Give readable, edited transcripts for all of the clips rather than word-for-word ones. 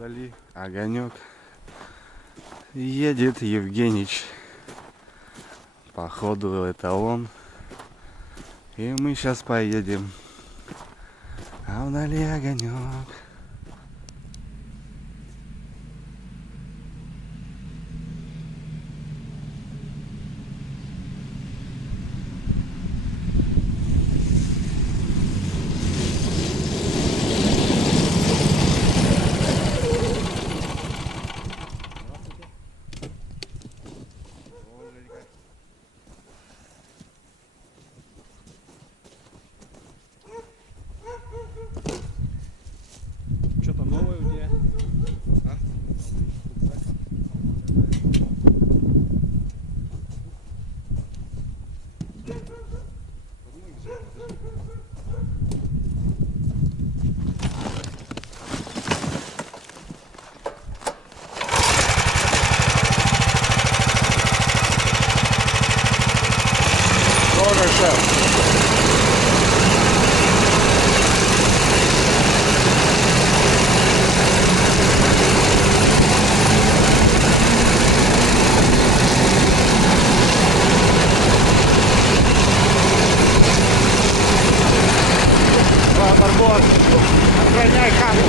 Вдали огонек. Едет Евгенич. Походу это он. И мы сейчас поедем. А вдали огонек. Что-то новое у тебя? А? Барбон, охраняй хату.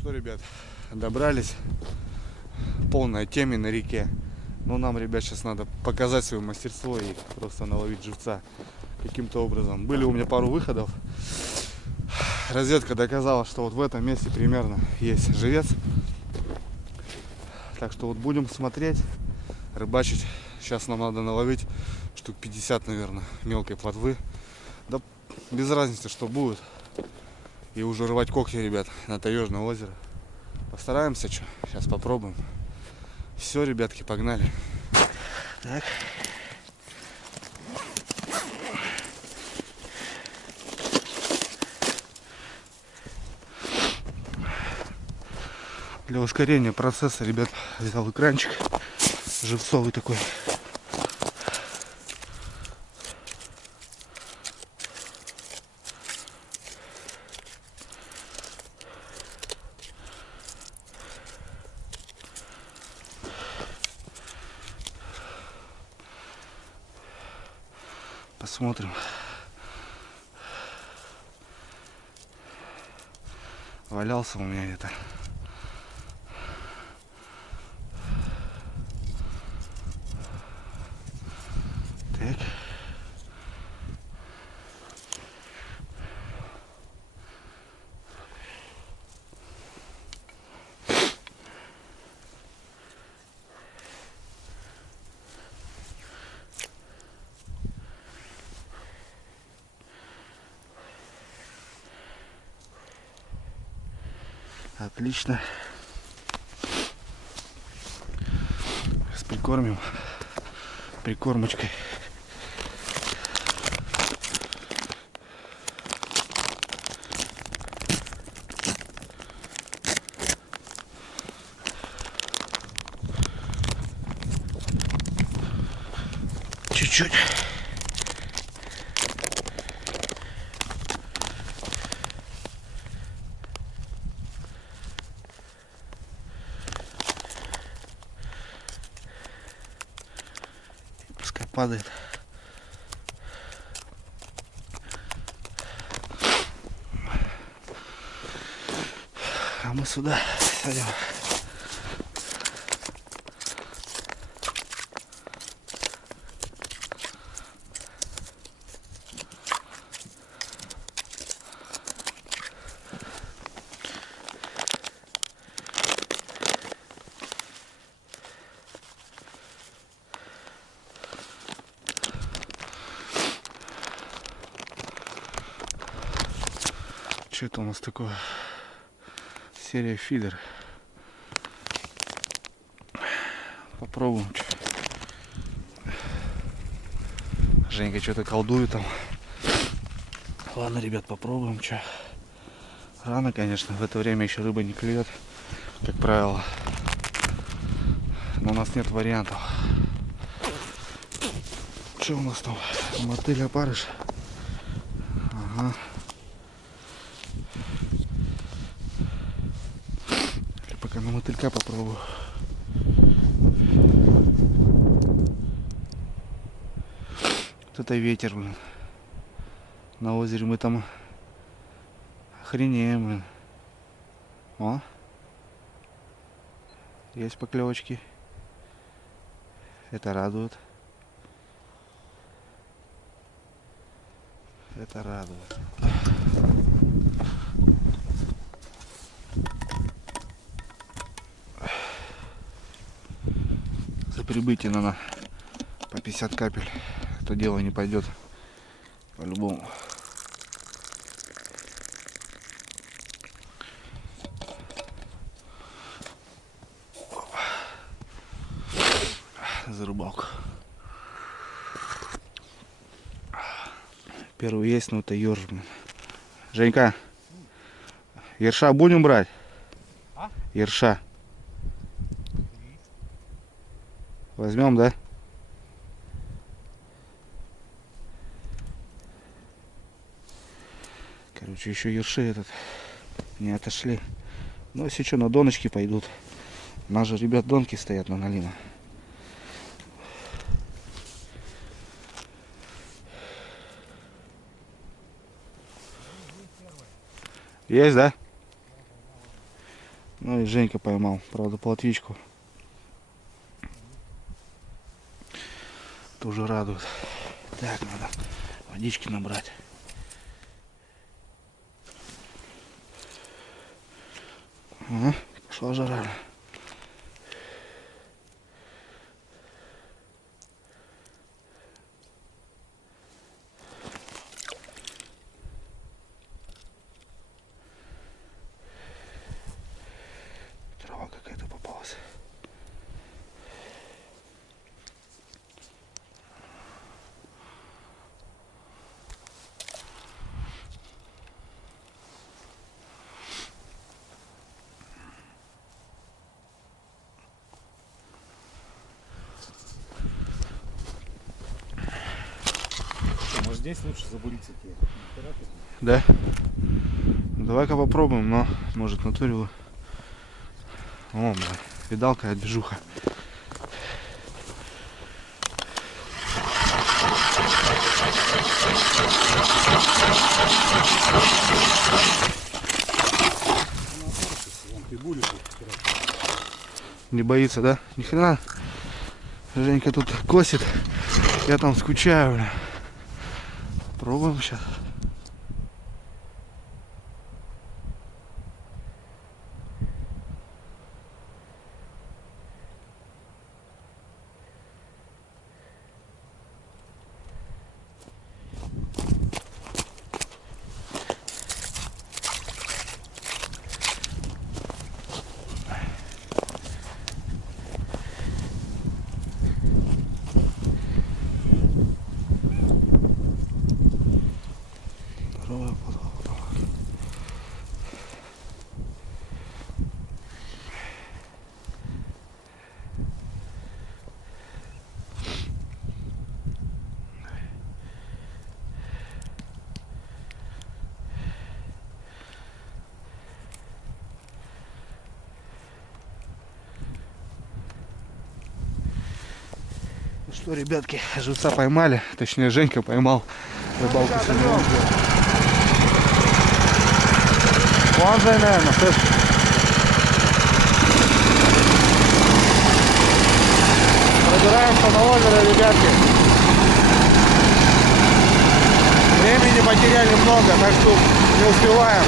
Что, ребят, добрались. Полная темень на реке. Но нам, ребят, сейчас надо показать свое мастерство и просто наловить живца каким-то образом. Были у меня пару выходов. Разведка доказала, что вот в этом месте примерно есть живец. Так что вот будем смотреть, рыбачить. Сейчас нам надо наловить штук 50, наверное, мелкой плотвы. Да без разницы, что будет. И уже рвать когти, ребят, на Таежное озеро. Постараемся, что? Сейчас попробуем. Все, ребятки, погнали. Так. Для ускорения процесса, ребят, взял экранчик живцовый такой. Посмотрим. Валялся у меня это. Так. Отлично. Сейчас прикормим прикормочкой. Чуть-чуть. Пускай падает. А мы сюда садим. Что это у нас такое? Серия фидер. Попробуем. Женька что-то колдует там. Ладно, ребят, попробуем. Что? Рано, конечно. В это время еще рыба не клюет, как правило. Но у нас нет вариантов. Что у нас там? Мотыль, опарыш. Ага. Пока на мотылька попробую. Вот это ветер, блин. На озере мы там охренеем, блин. О! Есть поклевочки. Это радует. Это радует. За прибытие надо по 50 капель. Это дело не пойдет по-любому. За рыбалку. Первый есть, но это ёрш, блин. Женька, ерша будем брать? А? Ерша. Возьмем, да? Короче, еще ерши этот не отошли. Ну, если что, на доночки пойдут. У нас же, ребят, донки стоят на налима. Есть, да? Ну и Женька поймал, правда, плотвичку. Тоже радует. Так, надо водички набрать. Ага, пошла жара. Трава какая-то попалась. Может, здесь лучше забуриться тебе? Да? Давай-ка попробуем, но может в натуре. О, бля, видал, какая движуха. Не боится, да? Ни хрена. Женька тут косит. Я там скучаю, бля. Пробуем сейчас. Ну что, ребятки, живца поймали, точнее Женька поймал. Рыбалку сегодня он делал. Вон же, наверное, слышь. Пробираемся на озеро, ребятки. Времени потеряли много, так что не успеваем.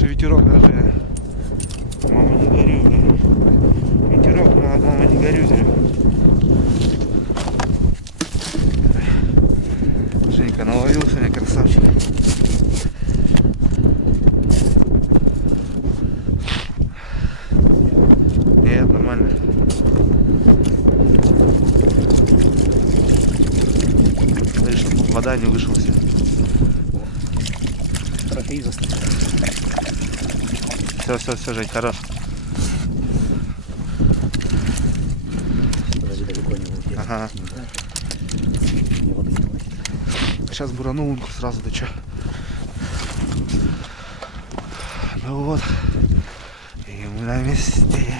Ветерок даже. Мама, не горю, бля. Ветерок, мама, не горю, бля. Женька наловил сегодня, красавчик. Нет, нормально. Смотри, чтобы вода не вышла вся. Трофей застрял. Все, Жень, хорош. Подожди, далеко не уйдет. Ага. Мне воды не хватит. Сейчас бурану лунку сразу, да чё. Ну вот. И мы на месте.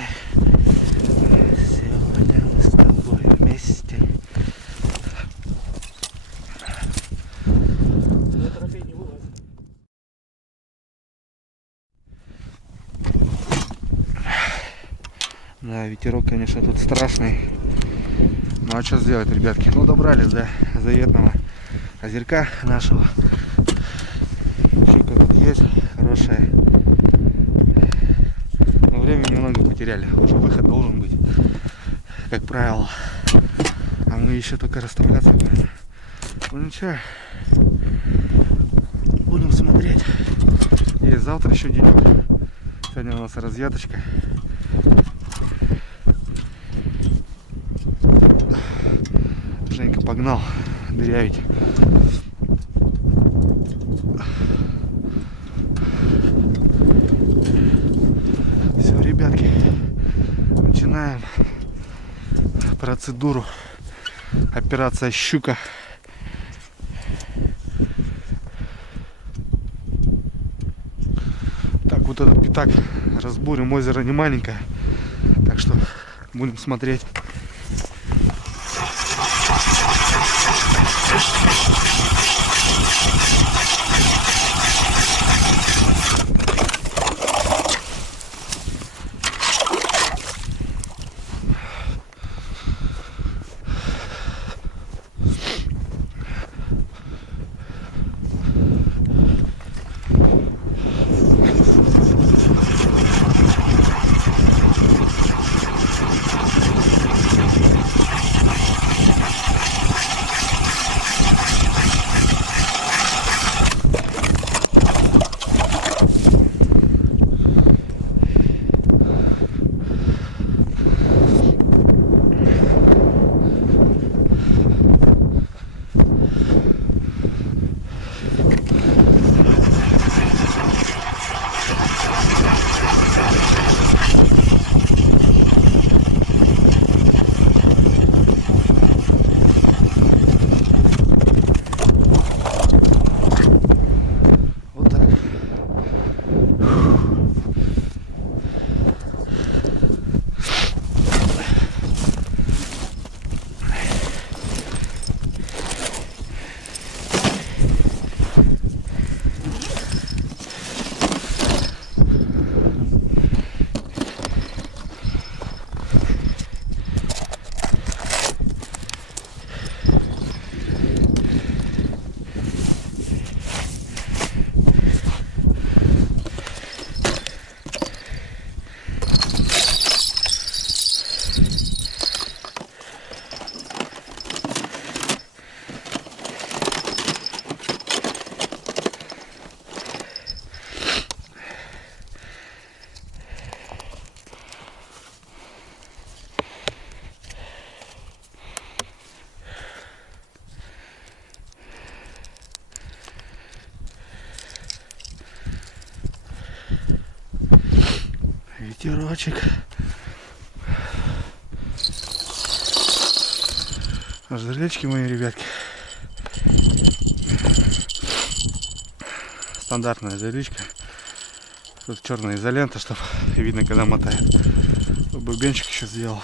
Сегодня мы с тобой вместе. Трофей не вылазит. Да, ветерок, конечно, тут страшный. Ну а что сделать, ребятки? Ну, добрались до заветного озерка нашего. Щука тут есть, хорошая. Но времени немного потеряли. Уже выход должен быть, как правило. А мы еще только расставляться будем. Ну ничего. Будем смотреть. И завтра еще денек. Сегодня у нас разъяточка. Женька погнал дырявить. Все, ребятки, начинаем процедуру. Операция щука. Так, вот этот пятак разбурим. Озеро не маленькое, так что будем смотреть. Ветерочек. Жерлечки мои, ребятки. Стандартная жерличка. Тут черная изолента, чтобы видно, когда мотает. Бубенчик еще сделал.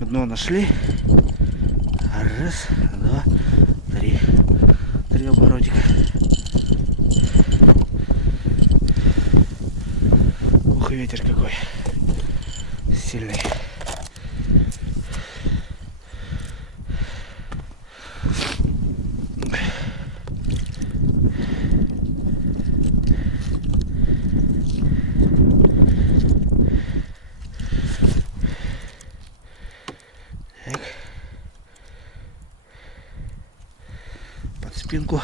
Дно нашли. Раз, два, три. 3 оборотика. Ух, и ветер какой сильный. Спинку.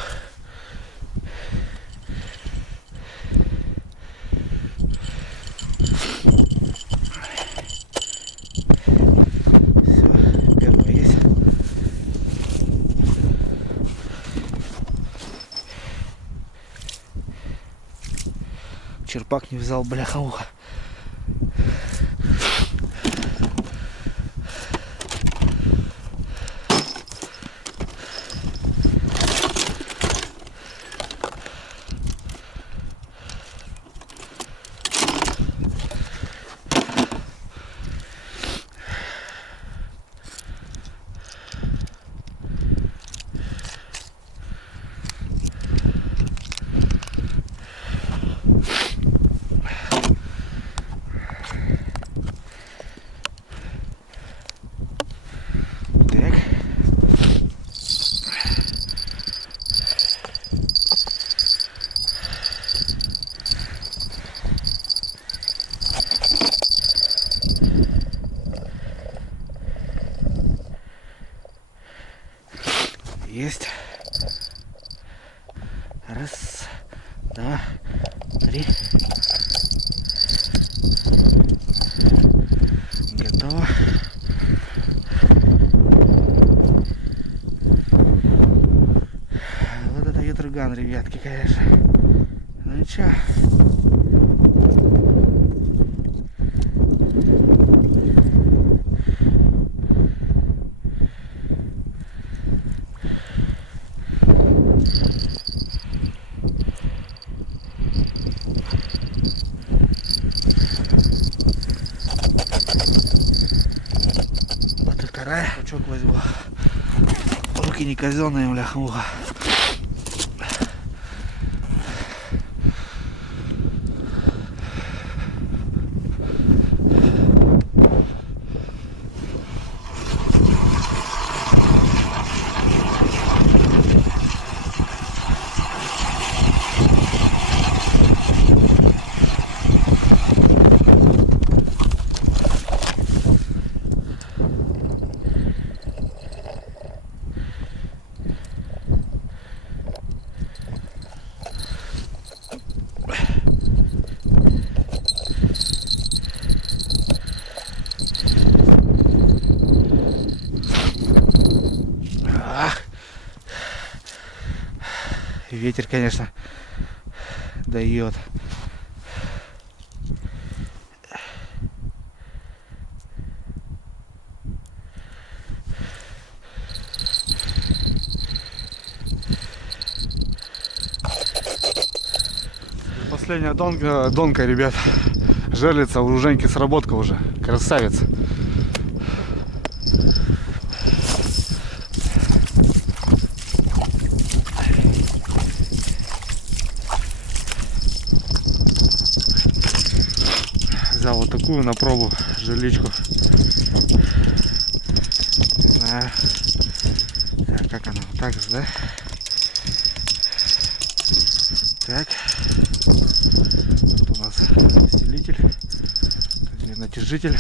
Все, первое есть. Черпак не взял, бляха-муха. Есть. Раз, два, три. Готово. Вот это ветроган, ребятки, конечно. Ну ничего. Пучок возьму. Руки не казенные, бляха-муха. Ветер, конечно, дает. Последняя донка, ребят. Жерлица у Женьки сработка уже. Красавец. Взял вот такую на пробу жерличку. Не знаю. Так, как она? Вот так же, да? Так. Тут у нас усилитель. Натяжитель.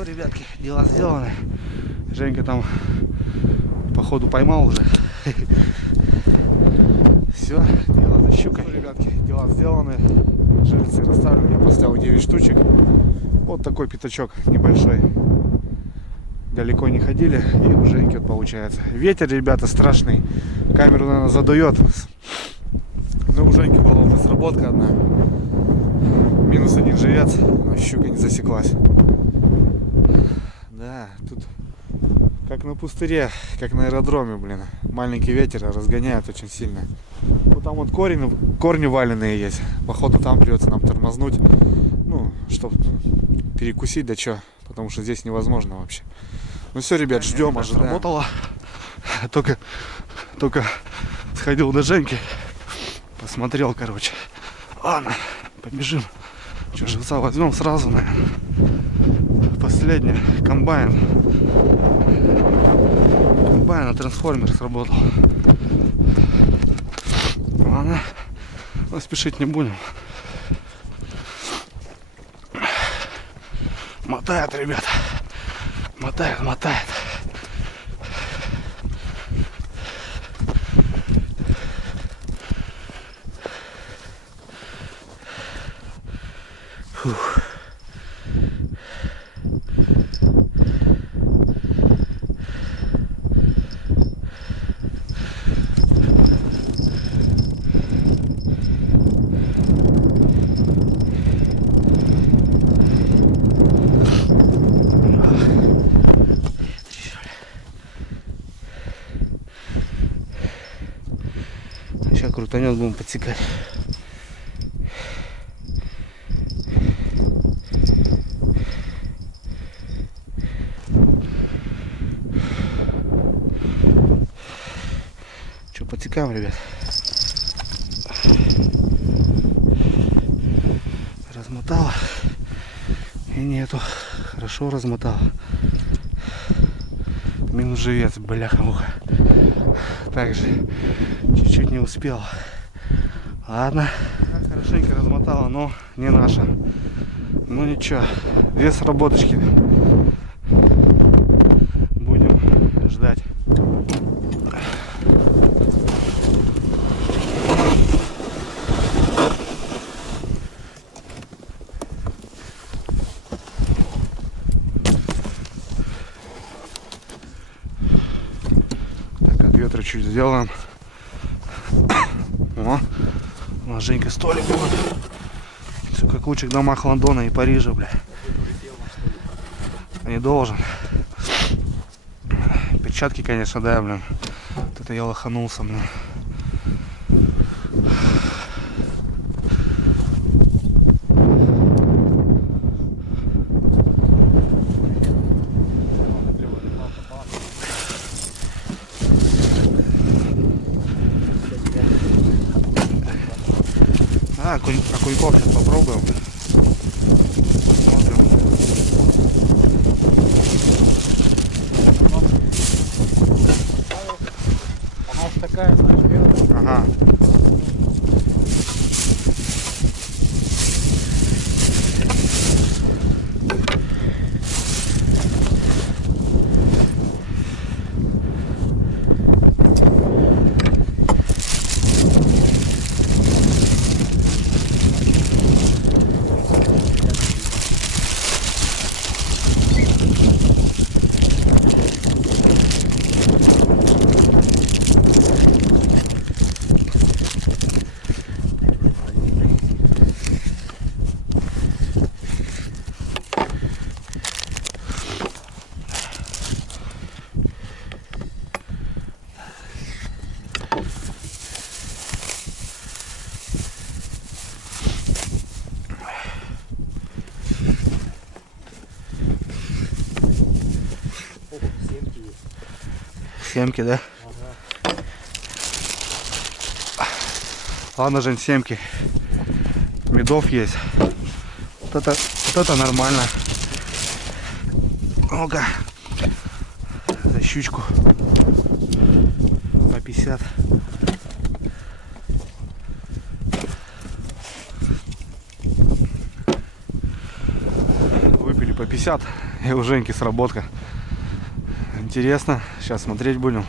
что, ребятки, дела сделаны. Женька там походу поймал уже. Все, дело за щукой. Ребятки, дела сделаны. Жерлицы расставлены. Я поставил 9 штучек. Вот такой пятачок небольшой. Далеко не ходили. И у Женьки вот получается. Ветер, ребята, страшный. Камеру, наверное, задует. Но у Женьки была разработка одна. Минус 1 живец. Но щука не засеклась. Да, тут как на пустыре, как на аэродроме, блин. Маленький ветер разгоняет очень сильно. Вот там вот корни валенные есть. Походу там придется нам тормознуть. Ну, чтобы перекусить, да чё. Потому что здесь невозможно вообще. Ну все, ребят, ждем, ожидаем. Работало. Только сходил до Женьки. Посмотрел, короче. Ладно, побежим. Что, живца возьмем сразу, наверное. Последний комбайн. Комбайн, трансформер сработал. Ладно, но спешить не будем. Мотает, ребята. Мотает. Фух. Сейчас крутанет, будем подсекать. Что, подсекаем, ребят? Размотала. И нету. Хорошо размотала. Минус живец, бляха-муха. Также чуть-чуть не успел. Ладно. Хорошенько размотала, но не наша. Ну ничего. Две сработочки. Будем ждать. Ветра чуть сделаем. О, у нас Женька столик будет. Все как лучик в домах Лондона и Парижа, бля. Не должен. Перчатки, конечно, да, блин. Вот это я лоханулся, блин. Окуньков сейчас попробуем. Смотрим. Она вот такая, знаешь, белая. Ага. Семки, да? Ага. Ладно, Жень, семки. Медов есть. Вот это нормально. Ну-ка. За щучку. По 50. Выпили по 50. И у Женьки сработка. Интересно. Сейчас смотреть будем.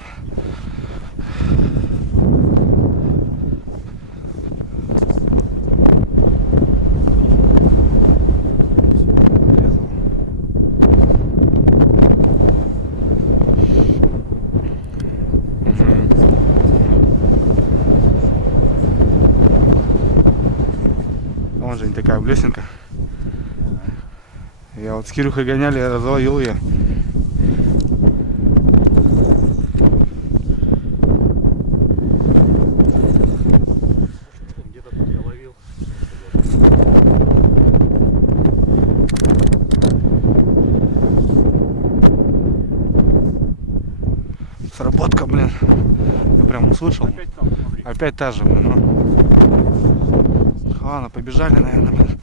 Вон же такая блесенка. Я вот с Кирюхой гоняли, я разловил ее. Где-то тут я ловил. Сработка, блин. Я прям услышал. Опять там, смотри. Опять та же, блин. Ну. Ладно, побежали, наверное, блин.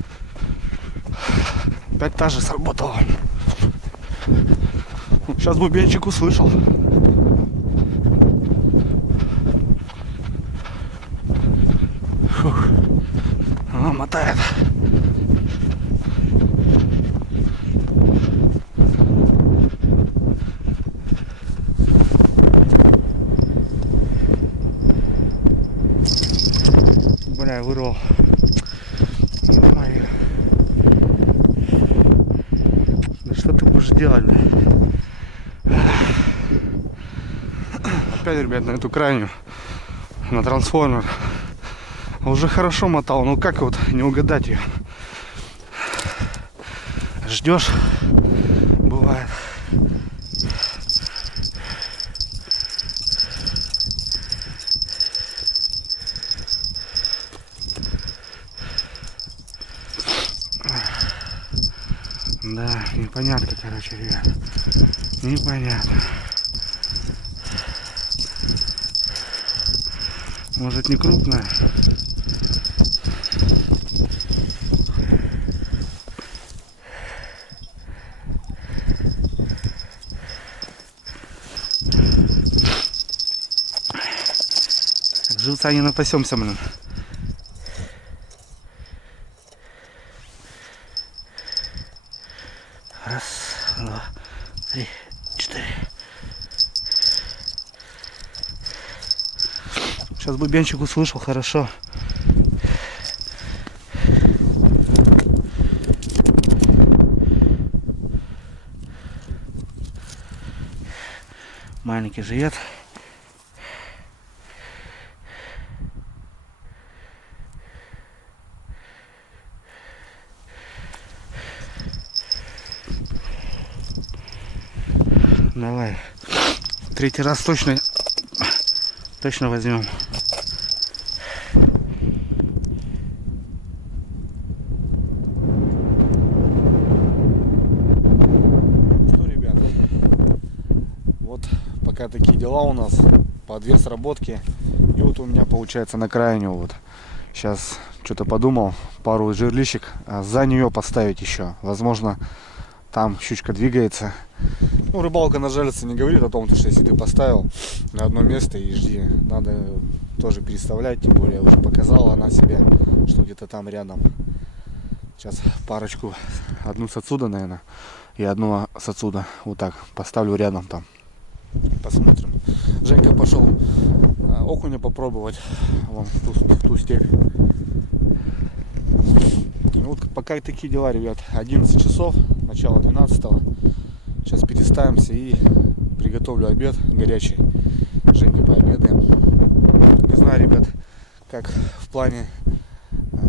Опять та же сработала. Сейчас бубенчик услышал. Фух. Она мотает. Бля, вырвал. Ё-моё. Да что ты будешь делать, бля? Опять, ребят, на эту крайнюю. На трансформер. Уже хорошо мотал, но как вот не угадать ее? Ждешь, бывает. Да, непонятно, короче, ребят. Непонятно. Может, не крупная? Живца не напасемся, блин. Раз, два, три, четыре. Сейчас бубенчик услышал, хорошо. Маленький живет. Давай. Третий раз точно возьмем. Что, ребят, вот пока такие дела у нас по 2 сработки. И вот у меня получается на крайнюю вот. Сейчас что-то подумал, пару жерлищек за нее поставить еще. Возможно, там щучка двигается. Ну, рыбалка на жерлице не говорит о том, что если ты поставил на одно место и жди, надо тоже переставлять, тем более уже показала она себе, что где-то там рядом. Сейчас парочку, одну с отсюда, наверное, и одну с отсюда, вот так поставлю рядом там. Посмотрим. Женька пошел окуня попробовать, вон в ту степь. Вот пока такие дела, ребят. 11 часов, начало 12-го. Сейчас переставимся и приготовлю обед горячий. Женька пообедаем. Не знаю, ребят, как в плане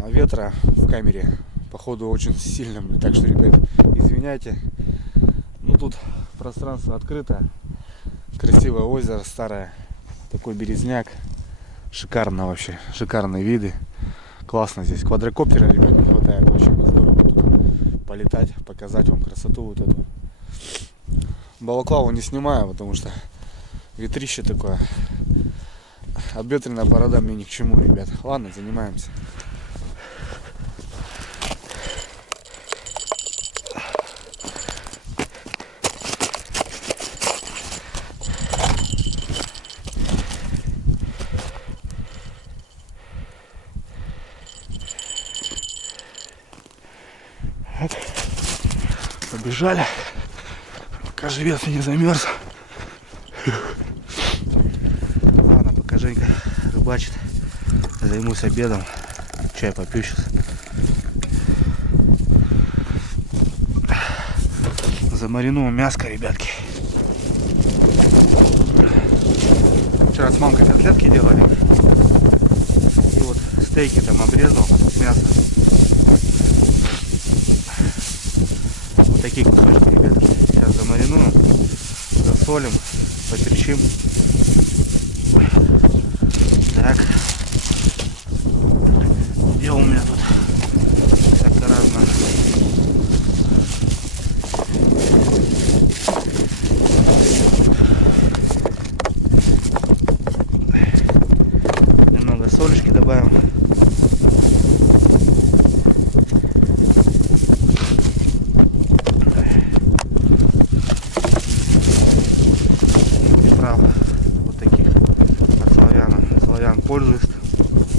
ветра в камере. Походу очень сильным. Так что, ребят, извиняйте. Ну тут пространство открытое. Красивое озеро старое. Такой березняк. Шикарно вообще. Шикарные виды. Классно здесь. Квадрокоптера, ребят, не хватает. Очень здорово тут полетать, показать вам красоту вот эту. Балаклаву не снимаю, потому что ветрище такое. Обветренная борода мне ни к чему, ребят. Ладно, занимаемся. Вот. Побежали. Пока живец не замерз. Ладно, пока Женька рыбачит, займусь обедом. Чай попью сейчас. Замаринуем мяско, ребятки. Вчера с мамкой котлетки делали. И вот стейки там обрезал, мясо. Вот такие кусочки, ребятки. Сейчас замаринуем, засолим, поперчим. Так. Где у меня тут всякое разное. Немного солечки добавим. Приправ вот таких от славяна. Славян пользуюсь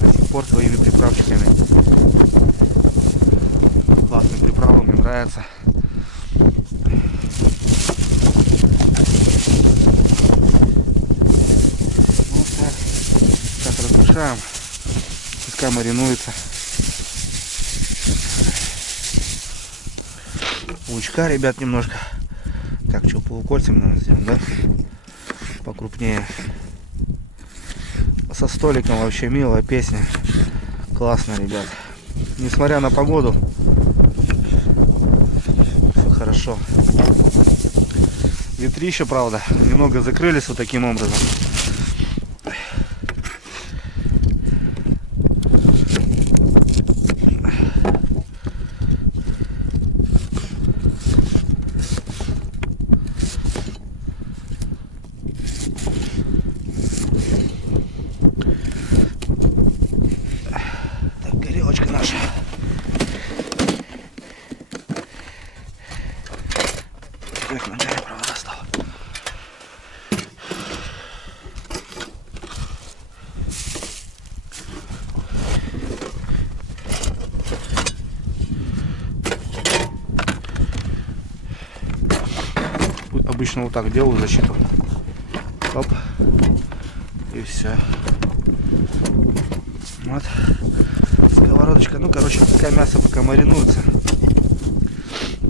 до сих пор своими приправчиками. Классные приправы, мне нравятся. Вот так. Сейчас размешаем. Пускай маринуется. Лучка, ребят, немножко. Так, что, полукольцами надо сделать, да? Покрупнее. Со столиком вообще милая песня. Классно, ребят. Несмотря на погоду, все хорошо. Ветрище, правда, немного закрылись вот таким образом. Горелочка наша. Эх, на горе провода стало. Обычно вот так делаю защиту. Оп. И все. Вот. Сковородочка. Ну, короче, пока мясо пока маринуется.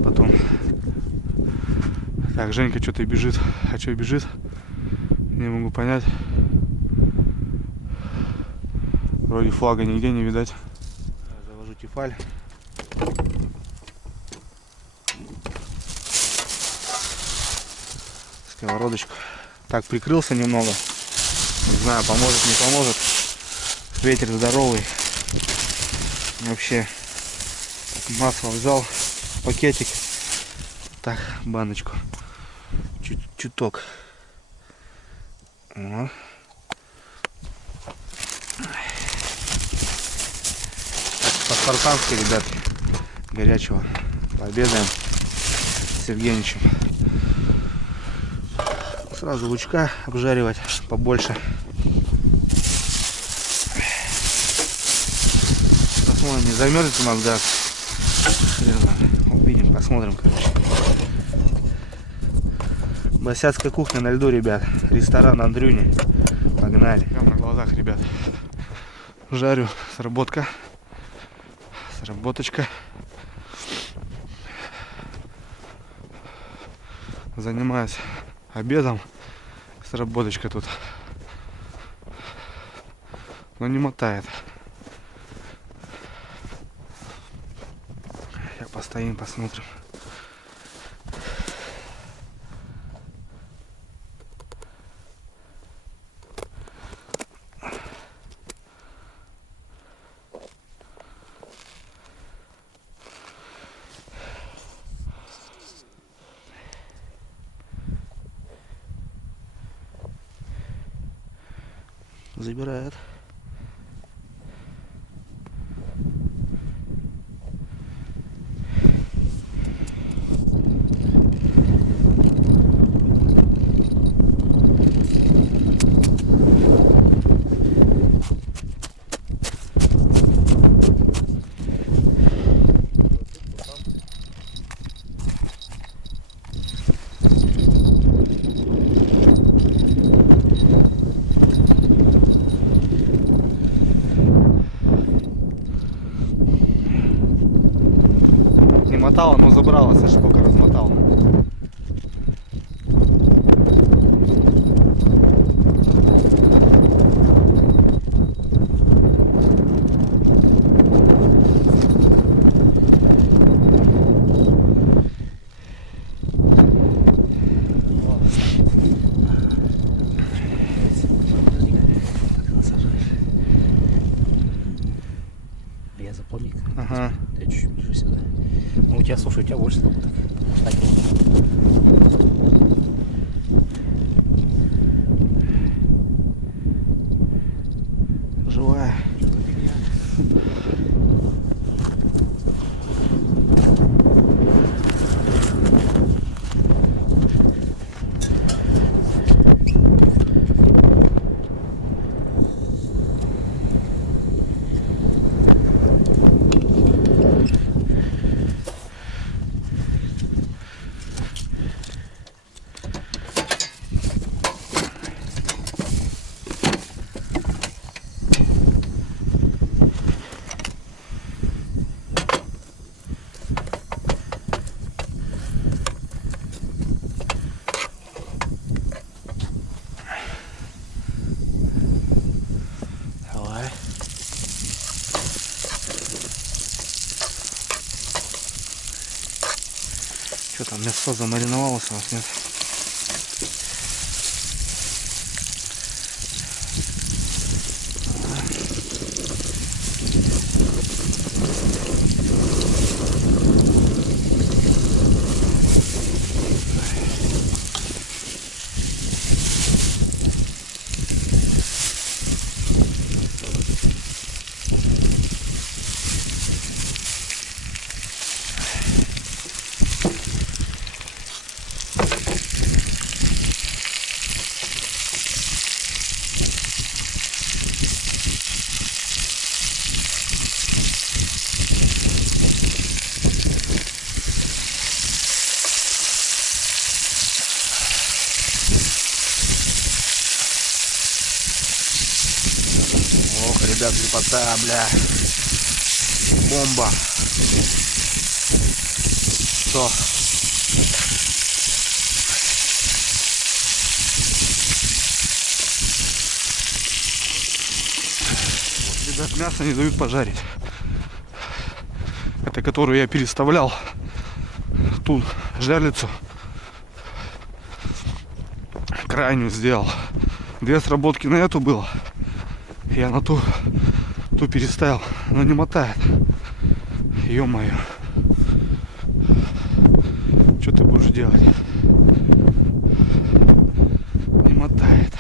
Потом. Так, Женька что-то бежит. А что бежит? Не могу понять. Вроде флага нигде не видать. Завожу тефаль. Сковородочку. Так, прикрылся немного. Не знаю, поможет, не поможет. Ветер здоровый. Вообще масло взял в пакетик. Так, баночку. Чуток. Вот. По-спартански, ребятки. Горячего. Пообедаем с Евгеньевичем. Сразу лучка обжаривать побольше. Посмотрим, не замерзнет у нас газ. Увидим, посмотрим, короче. Босяцкая кухня на льду, ребят. Ресторан Андрюни. Погнали. Прямо на глазах, ребят. Жарю. Сработка. Сработочка. Занимаюсь обедом. Сработочка тут. Но не мотает. Сейчас постоим, посмотрим. Забирает. мотало, но забралось, аж сколько размотал. Я запомнил. Ага. Я чуть-чуть ближе сюда. Ну у тебя, слушай, у тебя больше стало так. Живая. Давай. Что там, мясо замариновалось у нас, нет? Ох, ребят, лепота, бля. Бомба. Что? Ребят, мясо не дают пожарить. Это которую я переставлял. Ту жерлицу. Крайнюю сделал. 2 сработки на эту было. Я на ту переставил, но не мотает. Ё-моё. Что ты будешь делать? Не мотает.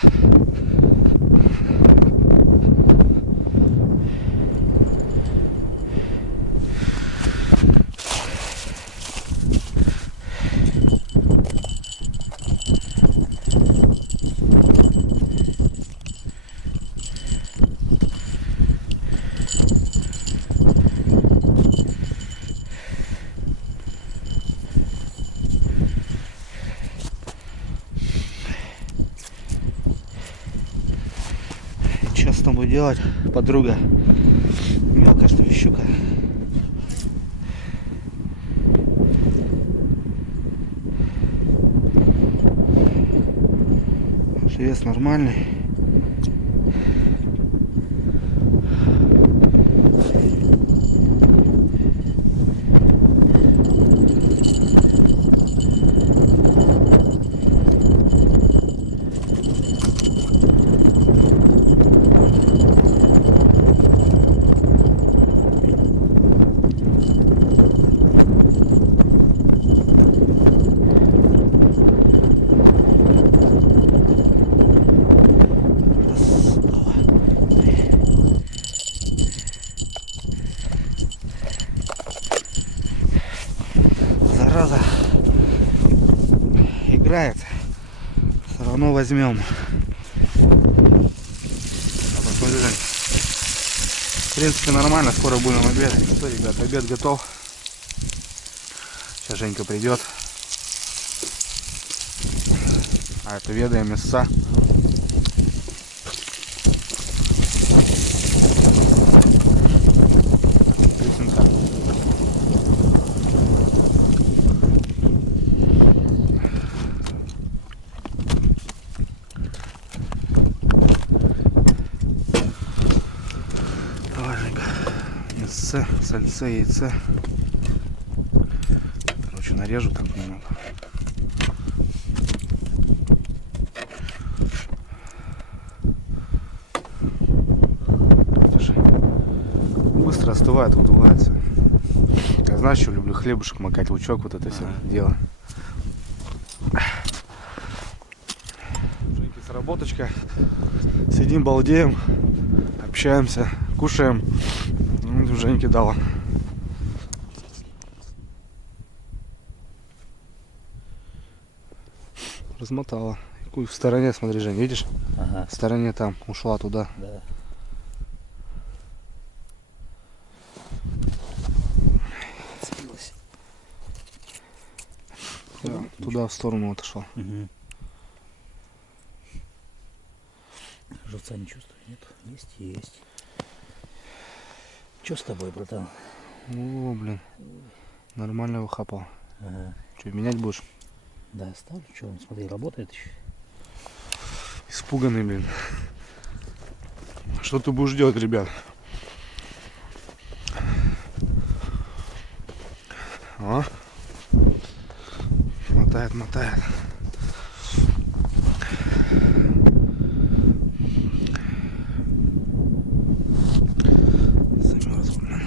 Что с тобой делать, подруга? Мелкая, что ли, щука? Вес нормальный. Зараза играет, все равно возьмем. В принципе нормально, скоро будем обедать. Что, ребят, обед готов. Сейчас Женька придет. А это ведаем мяса. Вкусненько. сальце, яйце. Короче, нарежу так немного. Быстро остывает, выдувается. Я знаешь, что люблю хлебушек макать, лучок, вот это все дело. Женьки сработочка. Сидим, балдеем, общаемся, кушаем. Вот Женьке дала. Размотала. В стороне, смотри, Жень, видишь? Ага. В стороне там, ушла туда. Да. Цепилась. Да, туда, в сторону отошла. Угу. Живца не чувствую, нет? Есть. Че с тобой, братан? О, блин. Нормально выхапал. Ага. Что, менять будешь? Да, ставлю. Че, он, смотри, работает еще. Испуганный, блин. Что ты будешь делать, ребят? О. Мотает. Замерз, блин.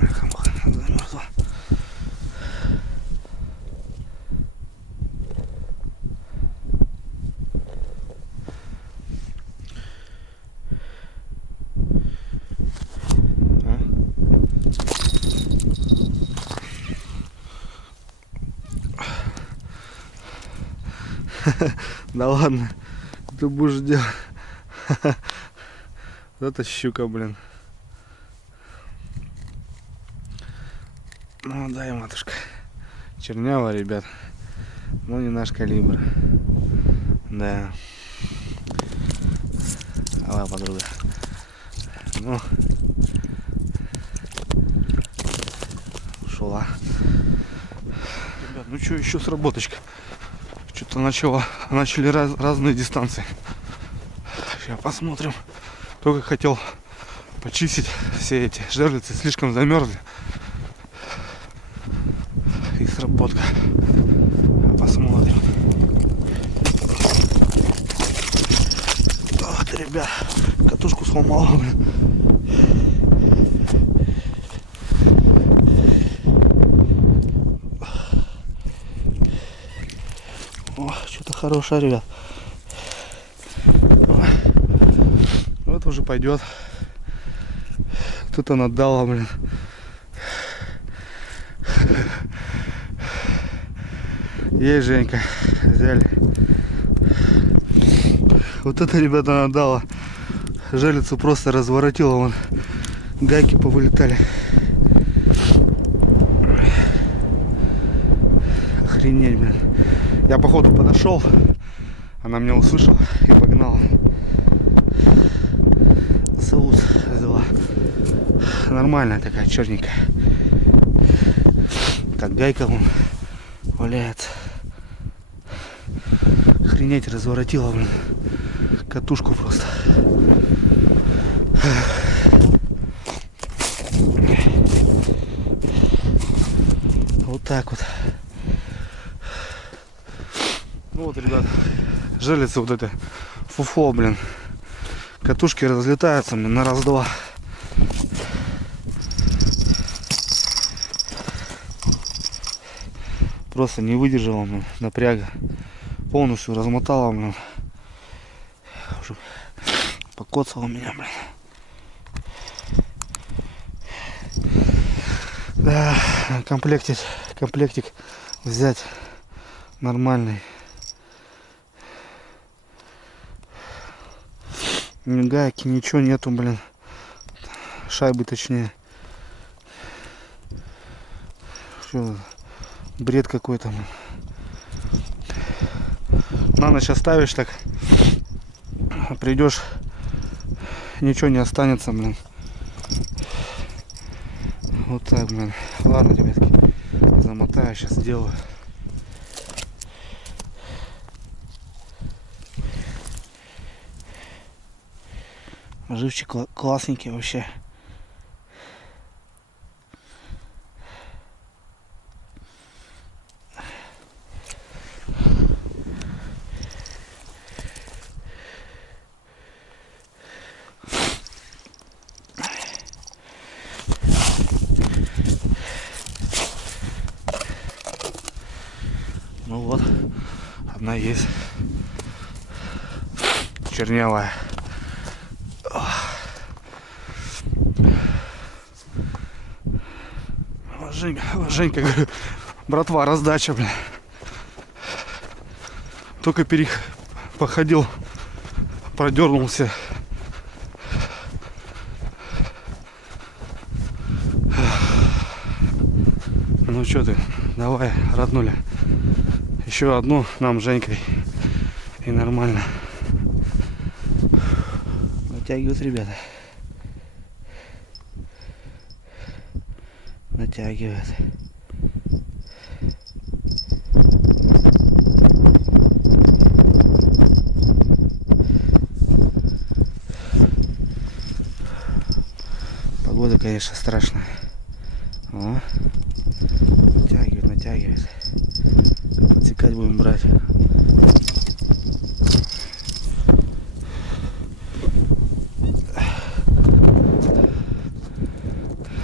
Бляха-муха, замерзла. Да ладно, ты будешь делать. Вот это щука, блин. Ну дай, матушка. Чернява, ребят. Но не наш калибр. Да. Давай, подруга. Ну. Ушла. Ребят, ну что, еще сработочка. Что-то начали разные дистанции. Сейчас посмотрим. Только хотел почистить все эти жерлицы, слишком замерзли. И сработка. Посмотрим. Вот, ребят, катушку сломала, блин. О, что-то хорошее, ребят. Вот уже пойдет. Кто-то наддал, блин. Ей, Женька, взяли. Вот это, ребята, наддало. Желицу просто разворотило, вон гайки повылетали. Охренеть, блин. Я походу подошел, она меня услышала и погнала. Саус взяла. Нормальная такая, черненькая. Как гайка вон валяется. Охренеть, разворотила, блин. Катушку просто. Вот так вот. Ну вот, ребят, желится вот это фуфло, блин. Катушки разлетаются, блин, на раз-два. Просто не выдержала, блин, напряга. Полностью размотала, блин. Уже покоцала меня, блин. Да, комплектик взять нормальный. Ни гайки, ничего нету, блин. Шайбы, точнее. Что бред какой-то, блин. На ночь оставишь так, придешь, ничего не останется, блин. Вот так, блин. Ладно, ребятки, замотаю, сейчас сделаю. Живчик классненький вообще. Ну вот, одна есть. Чернявая. Женька, говорю, братва, раздача, бля. Только походил, продернулся. Ну что ты, давай, роднуля. Еще одну нам с Женькой. И нормально. Натягивают, ребята. Натягивает. Погода, конечно, страшная. О, натягивает, натягивает. Подсекать будем брать.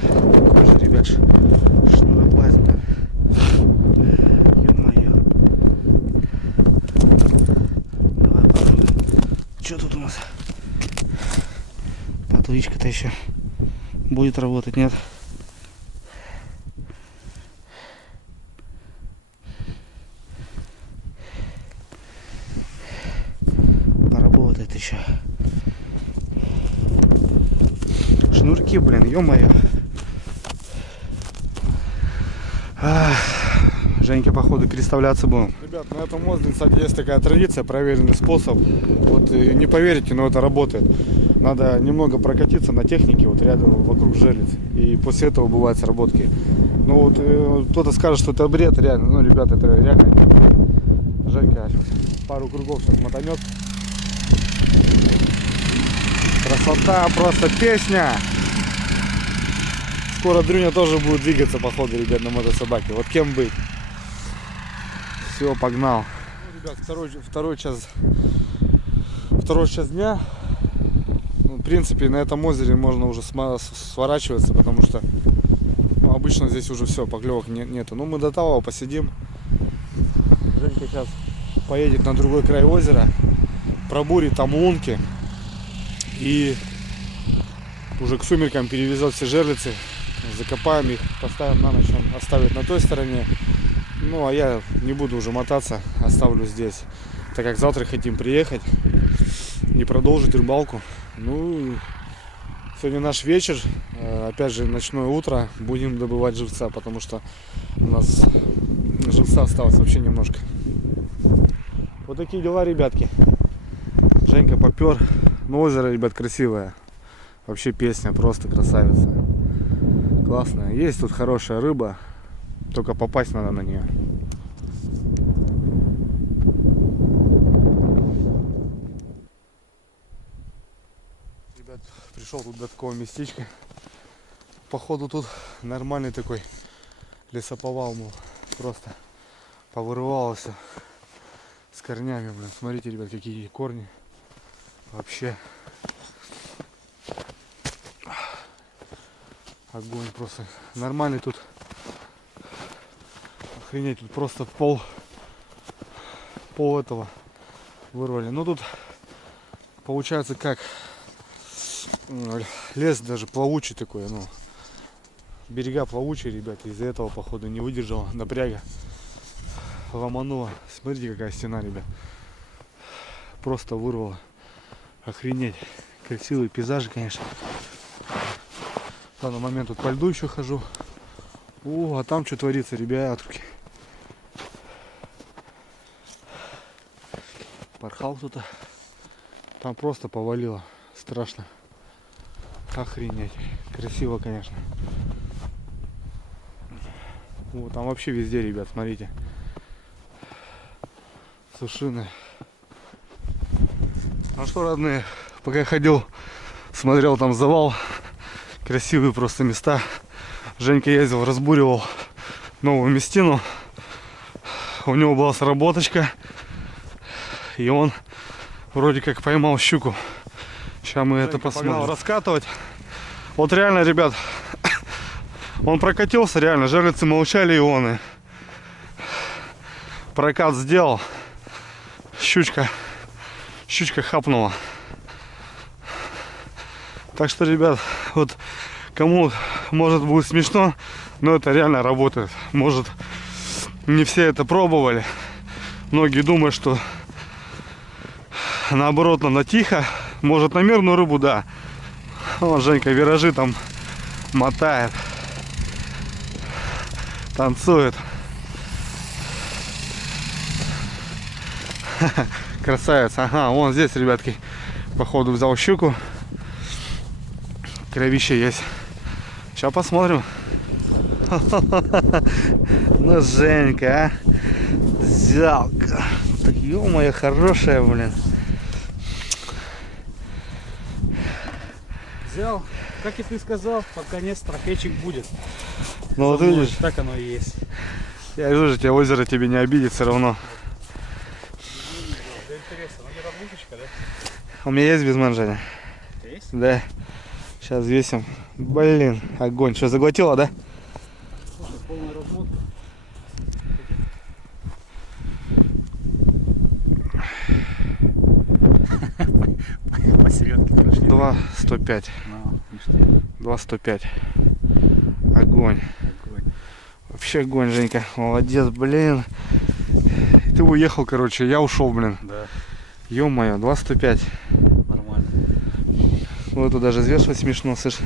Какой же, ребят, шнуробас, блин. Ё-моё. Давай попробуем. Что тут у нас? Отличка-то еще будет работать, нет? Поработает еще. Шнурки, блин, ё-моё. Женька, походу, переставляться будем. Ребят, на этом озере, кстати, есть такая традиция, проверенный способ. Вот не поверите, но это работает. Надо немного прокатиться на технике, вот рядом вокруг жерлиц. И после этого бывают сработки. Ну вот кто-то скажет, что это бред, реально. Ну, ребят, это реально. Женька пару кругов сейчас мотанет. Красота, просто песня. Скоро Дрюня тоже будет двигаться, походу, ребят, на мотособаке. Вот кем быть. Все, погнал. Ну, ребят, второй час дня. Ну, в принципе, на этом озере можно уже сворачиваться, потому что обычно здесь уже все, поклевок нету. Ну, мы до того посидим. Женька сейчас поедет на другой край озера, пробурит там лунки и уже к сумеркам перевезет все жерлицы, закопаем их, поставим на ночь, он оставит на той стороне. Ну, а я не буду уже мотаться, оставлю здесь, так как завтра хотим приехать и продолжить рыбалку. Ну, сегодня наш вечер, опять же ночное утро, будем добывать живца, потому что у нас живца осталось вообще немножко. Вот такие дела, ребятки. Женька попер. Ну, озеро, ребят, красивое. Вообще песня, просто красавица. Классная. Есть тут хорошая рыба, только попасть надо на нее. Ребят, пришел тут до такого местечка. Походу тут нормальный такой лесоповал, мол, просто повырывался с корнями, блин. Смотрите, ребят, какие корни. Вообще огонь просто. Нормальный тут. Охренеть, тут просто пол этого вырвали. Ну тут получается как лес даже плавучий такой, ну берега плавучие, ребята, из-за этого походу не выдержала напряга, ломанула. Смотрите, какая стена, ребят, просто вырвала. Охренеть, красивые пейзажи, конечно. В данный момент тут по льду еще хожу. О, а там что творится, ребятки? Порхал кто-то. Там просто повалило. Страшно. Охренеть. Красиво, конечно. Вот, там вообще везде, ребят, смотрите. Сушины. Ну что, родные, пока я ходил, смотрел там завал. Красивые просто места. Женька ездил, разбуривал новую местину. У него была сработочка. И он вроде как поймал щуку. Сейчас мы это посмотрим. Раскатывать. Вот реально, ребят, он прокатился, реально. Жерлицы молчали, и он и прокат сделал. Щучка хапнула. Так что, ребят, вот кому может будет смешно, но это реально работает. Может, не все это пробовали. Многие думают, что наоборот надо тихо. Может, на мирную рыбу, да. Вон Женька виражи там мотает, танцует. Красавец. Ага, вон здесь, ребятки, походу взял щуку. Кровище есть. Сейчас посмотрим. Ну, Женька, а? Жалко. Так, ё-моё, хорошая, блин. Взял, как и ты сказал, под конец трофейчик будет. Ну вот видишь, Так оно и есть. я вижу, что озеро тебе не обидит все равно. Для интереса, ну не размушечка, да? У меня есть безмен, Женя? Есть? Да. Сейчас весим. Блин, огонь. Что, заглотила, да? Слушай, полная размотка. Посередке прошли. 2,105. Ну, ништяк. 2,105. Огонь. Вообще огонь, Женька. Молодец, блин. Ты уехал, короче, я ушел, блин. Да, Ё-моё, 2,105. нормально. Ну это даже взвешивать смешно, слышь.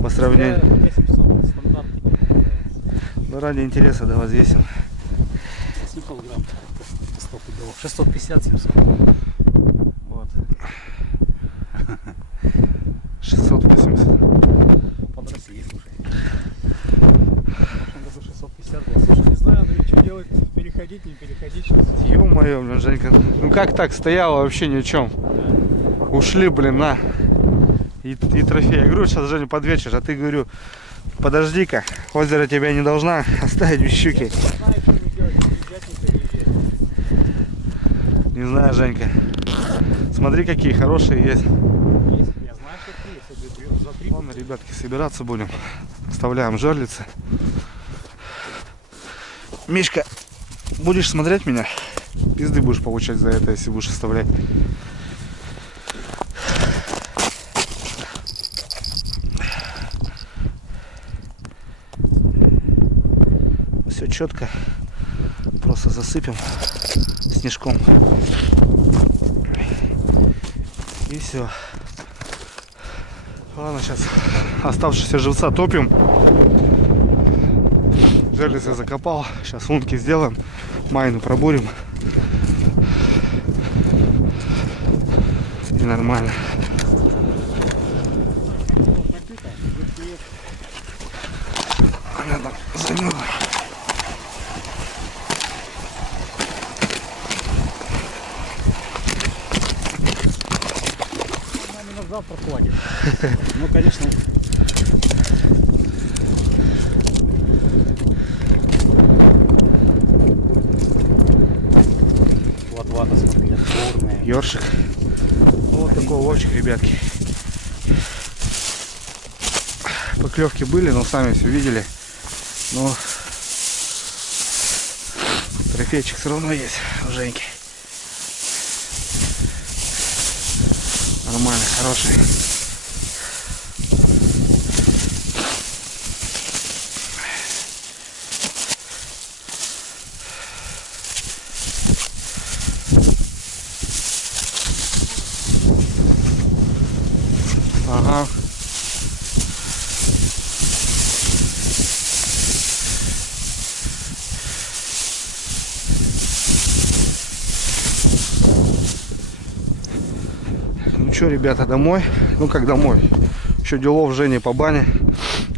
По сравнению. 800 стандартный. Ну ради интереса давай взвесим. 700 грамм. 100 пудов. 650-700. Вот. 680. Подросли, слушай. Даже 650 было. Слушай, не знаю, Андрей, что делать? Переходить, не переходить сейчас. Ё-моё, блин, Женька. Ну как так стояла вообще ни о чем? Ушли, блин, на. И трофей. Я говорю, сейчас, Женя, под вечер, а ты, говорю, подожди-ка, озеро тебя не должна оставить без щуки. Не знаю, что мне делать, переезжать, не переезжать. Не знаю, Женька. Смотри, какие хорошие есть. Есть, я знаю, что есть. Если за 3 Ладно, ребятки, собираться будем. Вставляем жерлицы. Мишка, будешь смотреть меня? Пизды будешь получать за это, если будешь оставлять. Все четко. Просто засыпем снежком. И все. Ладно, сейчас оставшиеся живца топим. Жерлицы закопал. Сейчас лунки сделаем. Майну пробурим. И нормально. Она там замерзла. на завтра хватит. Ну, конечно. Вата, смотри, отборная. Ёршик. Вот такой ловчик, ребятки. Поклевки были, но сами все видели. Но трофейчик все равно есть у Женьки. Нормально, хороший. Ага. что, ребята, домой. Ну как домой. Еще делов Жене по бане.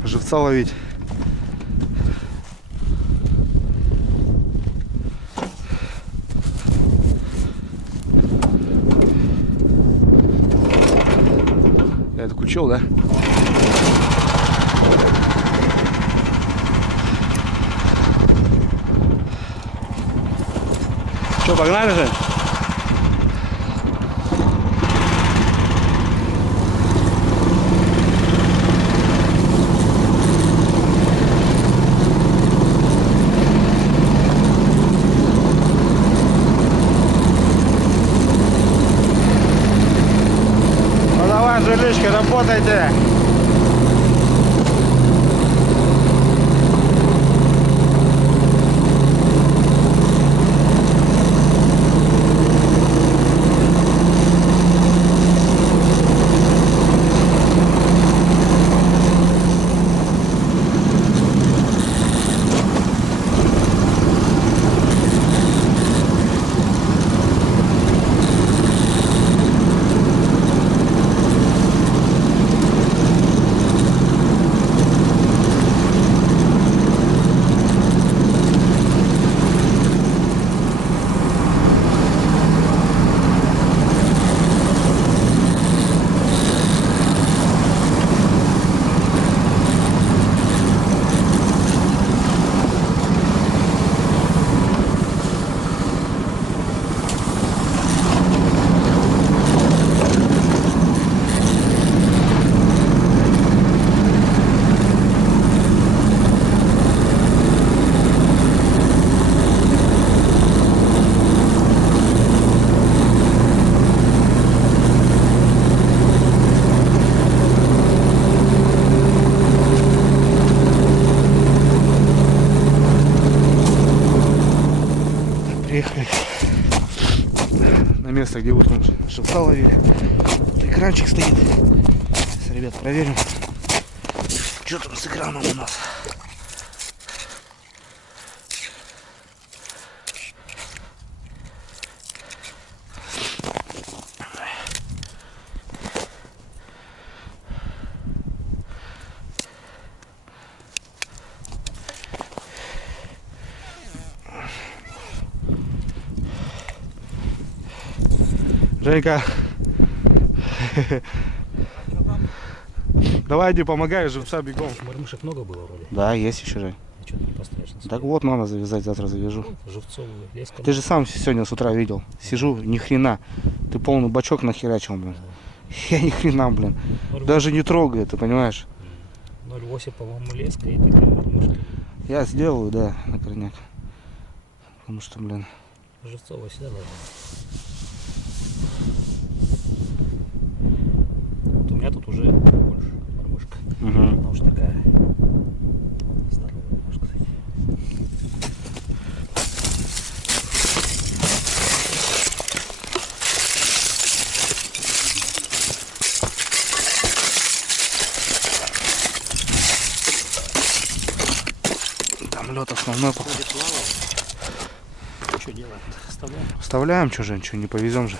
Живца ловить. Я это включил, да? Что, погнали же? Ну давай, жилички, работайте! Приехали на место, где утром живца ловили. Экранчик стоит. Сейчас, ребят, проверим, что там с экраном у нас. Женька, давай, иди, помогай, живца бегом. Мормышек много было вроде. Да, есть еще, Жень. Что ты не поставишь на Так вот, надо завязать, завтра завяжу. Живцовую леску. Ты же сам сегодня с утра видел. Сижу, ни хрена. Ты полный бачок нахерачил, блин. Я ни хрена, блин. Даже не трогаю, ты понимаешь? 0,8, по-моему, леска и такие мормышки. Я сделаю, да, на корняк. Потому что, блин. Живцовая всегда должна. Вот у меня тут уже больше мормышка. Угу. Она уж такая здоровая, можно сказать. Там лед основной. Что делаем? Оставляем. Вставляем, что, Жень, что, не повезем же.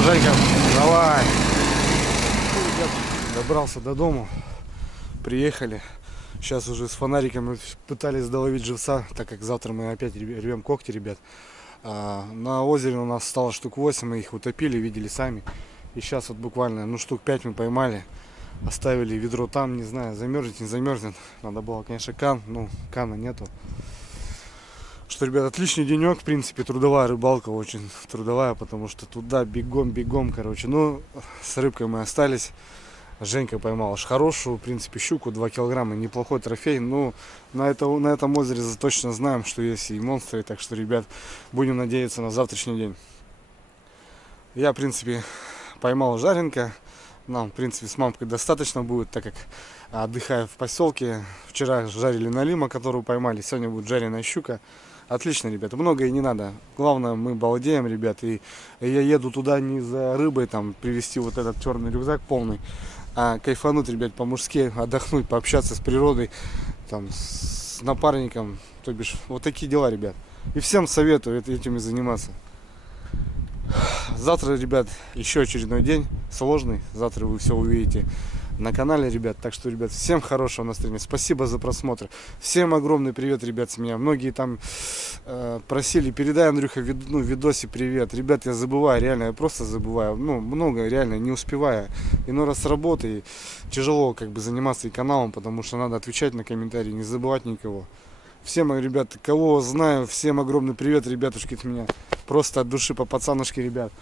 Женька, давай. Добрался до дома. Приехали. Сейчас уже с фонариками пытались доловить живца, так как завтра мы опять рвем когти, ребят. На озере у нас стало штук 8, мы их утопили, видели сами. И сейчас вот буквально, ну, штук 5 мы поймали. Оставили ведро там, не знаю, замерзнет, не замерзнет. Надо было, конечно, кан, ну, кана нету. Что, ребят, отличный денек, в принципе, трудовая рыбалка, очень трудовая, потому что туда бегом, короче. Ну, с рыбкой мы остались. Женька поймал аж хорошую, в принципе, щуку, 2 килограмма, неплохой трофей. Ну, на этом озере точно знаем, что есть и монстры, так что, ребят, будем надеяться на завтрашний день. Я, в принципе, поймал жаренка. Нам, в принципе, с мамкой достаточно будет, так как отдыхаю в поселке. Вчера жарили налима, которую поймали, сегодня будет жареная щука. Отлично, ребята, много и не надо. Главное, мы балдеем, ребят. И я еду туда не за рыбой, там, привезти вот этот черный рюкзак полный, а кайфануть, ребят, по-мужски, отдохнуть, пообщаться с природой, там, с напарником. То бишь, вот такие дела, ребят. И всем советую этим и заниматься. Завтра, ребят, еще очередной день, сложный. Завтра вы все увидите на канале, ребят. Так что, ребят, всем хорошего настроения. Спасибо за просмотр. Всем огромный привет, ребят, с меня. Многие там просили, передай, Андрюха, видосе привет. Ребят, я забываю, реально, я просто забываю. Ну, много, реально, не успеваю. Иной раз с работы тяжело как бы заниматься и каналом, потому что надо отвечать на комментарии, не забывать никого. Всем, ребят, кого знаю, всем огромный привет, ребятушки, от меня. Просто от души, по пацанушке, ребят.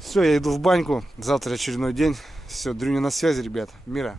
Все, я иду в баньку. Завтра очередной день. Все, Дрюня на связи, ребят. Мира.